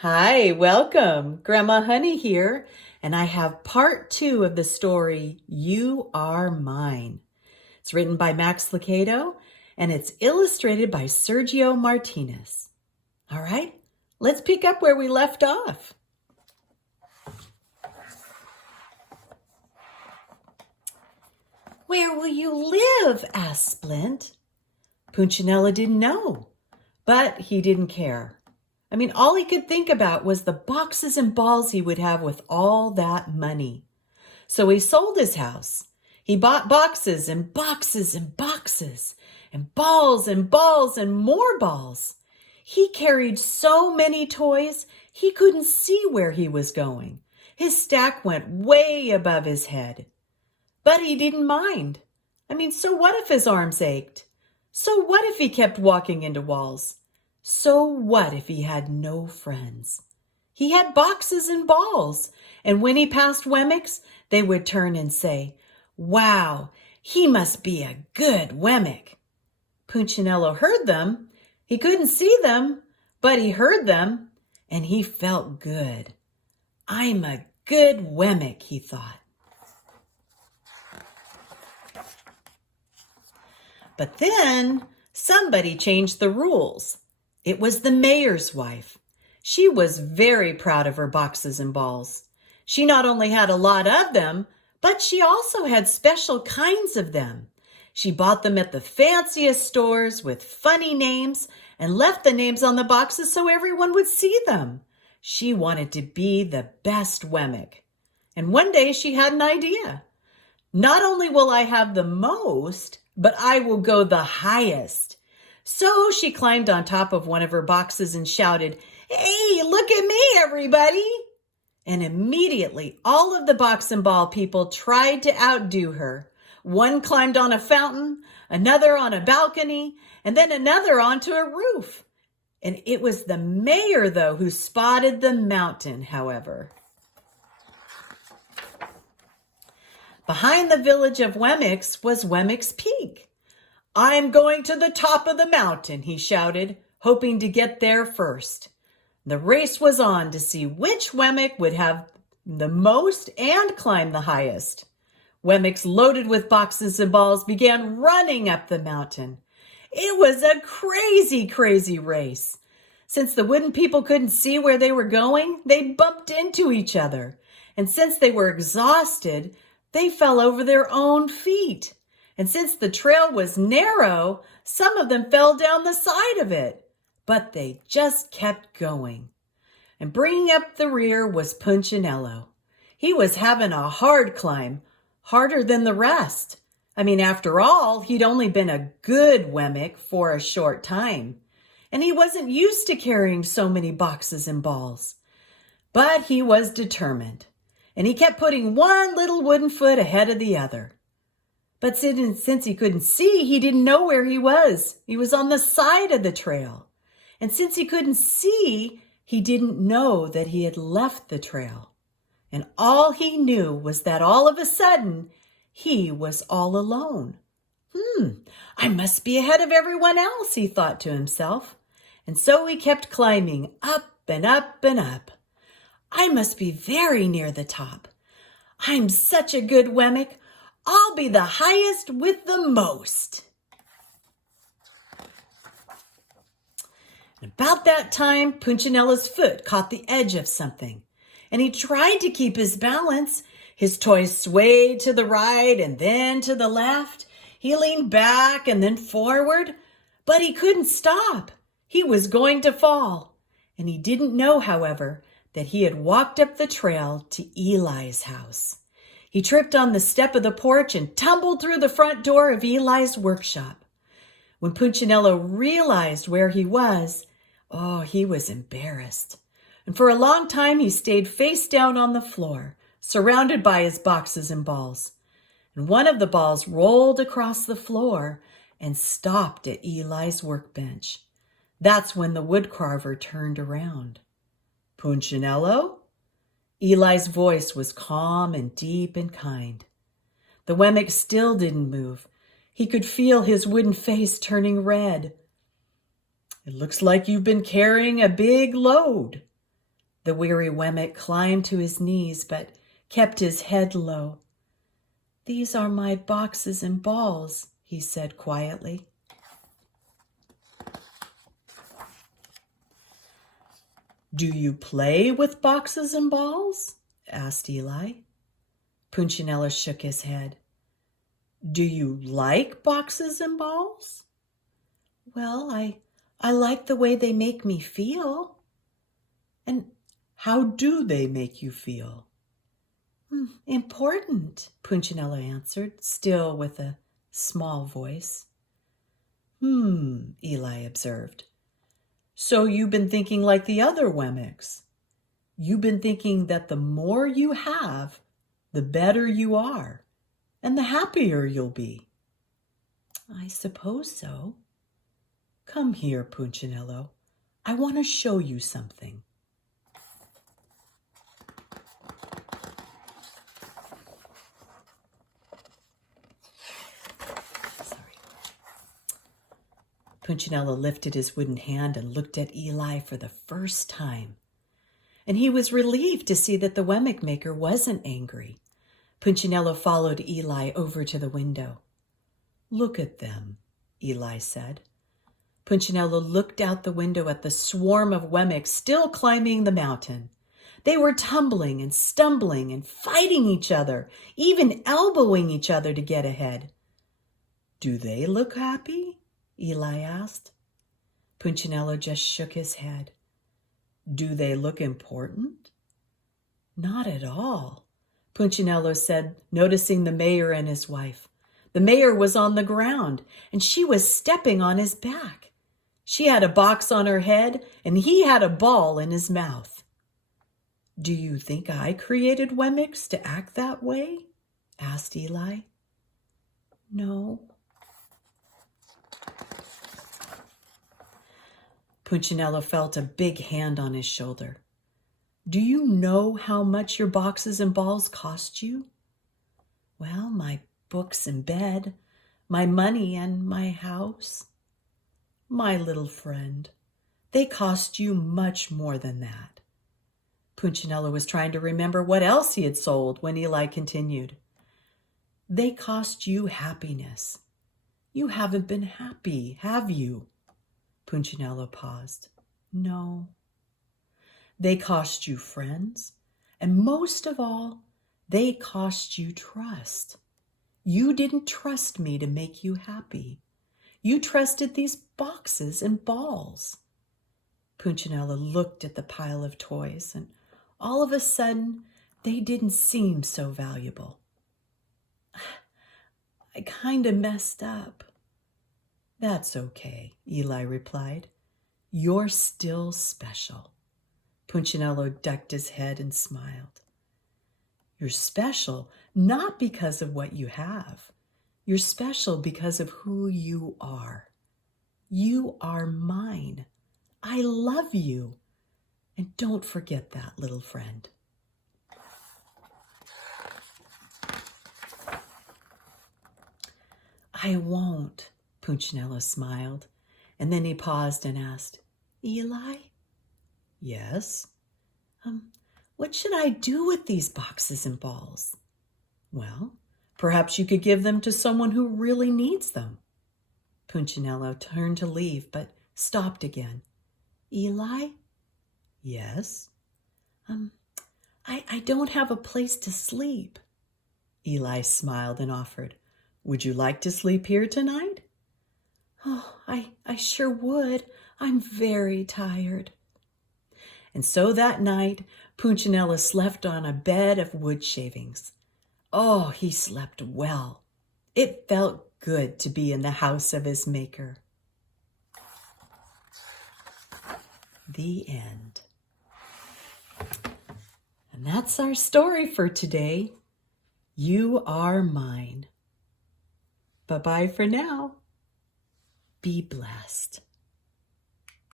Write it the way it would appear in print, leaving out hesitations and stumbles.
Hi, welcome. Grandma Honey here, and I have part 2 of the story, You Are Mine. It's written by Max Lucado, and it's illustrated by Sergio Martinez. All right, let's pick up where we left off. Where will you live? Asked Splint. Punchinello didn't know, but he didn't care. All he could think about was the boxes and balls he would have with all that money. So he sold his house. He bought boxes and boxes and boxes and balls and balls and more balls. He carried so many toys, he couldn't see where he was going. His stack went way above his head. But he didn't mind. So what if his arms ached? So what if he kept walking into walls? So what if he had no friends? He had boxes and balls, and when he passed Wemmick's, they would turn and say, "Wow, he must be a good Wemmick." Punchinello heard them. He couldn't see them, but he heard them, and he felt good. "I'm a good Wemmick," he thought. But then somebody changed the rules. It was the mayor's wife. She was very proud of her boxes and balls. She not only had a lot of them, but she also had special kinds of them. She bought them at the fanciest stores with funny names and left the names on the boxes so everyone would see them. She wanted to be the best Wemmick. And one day she had an idea. Not only will I have the most, but I will go the highest. So she climbed on top of one of her boxes and shouted, "Hey, look at me, everybody!" And immediately all of the box and ball people tried to outdo her. One climbed on a fountain, another on a balcony, and then another onto a roof. And it was the mayor, though, who spotted the mountain, however. Behind the village of Wemmick's was Wemmick's Peak. "I'm going to the top of the mountain," he shouted, hoping to get there first. The race was on to see which Wemmick would have the most and climb the highest. Wemmicks loaded with boxes and balls began running up the mountain. It was a crazy, crazy race. Since the wooden people couldn't see where they were going, they bumped into each other. And since they were exhausted, they fell over their own feet. And since the trail was narrow, some of them fell down the side of it. But they just kept going. And bringing up the rear was Punchinello. He was having a hard climb, harder than the rest. After all, he'd only been a good Wemmick for a short time. And he wasn't used to carrying so many boxes and balls. But he was determined. And he kept putting one little wooden foot ahead of the other. But since he couldn't see, he didn't know where he was. He was on the side of the trail. And since he couldn't see, he didn't know that he had left the trail. And all he knew was that all of a sudden, he was all alone. I must be ahead of everyone else, he thought to himself. And so he kept climbing up and up and up. I must be very near the top. I'm such a good Wemmick. I'll be the highest with the most. About that time, Punchinello's foot caught the edge of something, and he tried to keep his balance. His toys swayed to the right and then to the left. He leaned back and then forward, but he couldn't stop. He was going to fall, and he didn't know, however, that he had walked up the trail to Eli's house. He tripped on the step of the porch and tumbled through the front door of Eli's workshop. When Punchinello realized where he was embarrassed. And for a long time, he stayed face down on the floor, surrounded by his boxes and balls. And one of the balls rolled across the floor and stopped at Eli's workbench. That's when the woodcarver turned around. "Punchinello?" Eli's voice was calm and deep and kind. The Wemmick still didn't move. He could feel his wooden face turning red. "It looks like you've been carrying a big load." The weary Wemmick climbed to his knees, but kept his head low. "These are my boxes and balls," he said quietly. "Do you play with boxes and balls?" asked Eli. Punchinello shook his head. "Do you like boxes and balls?" "Well, I like the way they make me feel." "And how do they make you feel?" "Important," Punchinello answered, still with a small voice. Eli observed. "So you've been thinking like the other Wemmicks. You've been thinking that the more you have, the better you are, and the happier you'll be." "I suppose so." "Come here, Punchinello. I want to show you something." Punchinello lifted his wooden hand and looked at Eli for the first time. And he was relieved to see that the Wemmick Maker wasn't angry. Punchinello followed Eli over to the window. "Look at them," Eli said. Punchinello looked out the window at the swarm of Wemmicks still climbing the mountain. They were tumbling and stumbling and fighting each other, even elbowing each other to get ahead. "Do they look happy?" Eli asked. Punchinello just shook his head. "Do they look important?" "Not at all," Punchinello said, noticing the mayor and his wife. The mayor was on the ground, and she was stepping on his back. She had a box on her head, and he had a ball in his mouth. "Do you think I created Wemmicks to act that way?" asked Eli. "No." Punchinello felt a big hand on his shoulder. "Do you know how much your boxes and balls cost you?" "Well, my books and bed, my money and my house." "My little friend, they cost you much more than that." Punchinello was trying to remember what else he had sold when Eli continued. "They cost you happiness. You haven't been happy, have you?" Punchinello paused. "No." "They cost you friends, and most of all, they cost you trust. You didn't trust me to make you happy. You trusted these boxes and balls." Punchinello looked at the pile of toys, and all of a sudden, they didn't seem so valuable. "I kind of messed up." "That's okay," Eli replied. "You're still special." Punchinello ducked his head and smiled. "You're special not because of what you have. You're special because of who you are. You are mine. I love you. And don't forget that, little friend." "I won't," Punchinello smiled, and then he paused and asked, "Eli?" "Yes?" What should I do with these boxes and balls?" "Well, perhaps you could give them to someone who really needs them." Punchinello turned to leave, but stopped again. "Eli?" "Yes?" I don't have a place to sleep." Eli smiled and offered, "Would you like to sleep here tonight?" "Oh, I sure would. I'm very tired." And so that night, Punchinello slept on a bed of wood shavings. Oh, he slept well. It felt good to be in the house of his maker. The end. And that's our story for today. You are mine. Bye-bye for now. Be blessed.